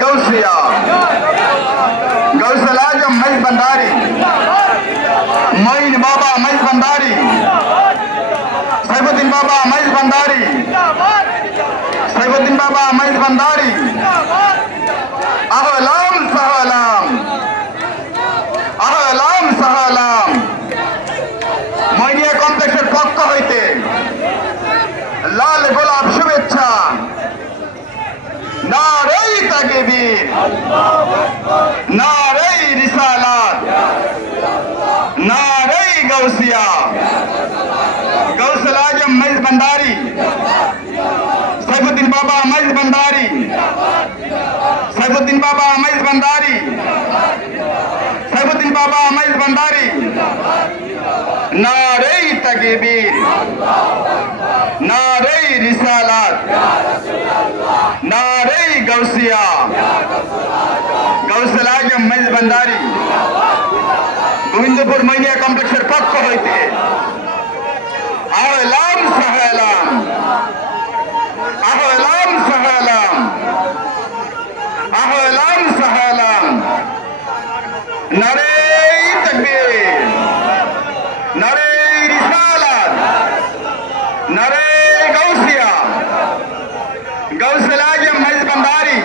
گوسیا۔ گوس العظم مئی بنداری معین بابا مئی بنداری سیف الدین بابا مئی بنداری سیف بابا مئی بنداری شاکرین نعرہ رسالات۔ نعرہ گوسیہ گوسل آجم مجد بنداری سیف الدین بابا مجد بنداری سیف الدین بابا مجد بنداری سیف الدین بابا مجد بنداری نعرہ تکبیر۔ نعرہ رسالات۔ گوسیہ گوسلاج مز بنداری۔ گوند پور مینیا کمپلیکسر پک ہوتے آو اعلان سہ اعلان۔ آو اعلان سہ اعلان۔ آو اعلان سہ اعلان۔ نرے Gandhari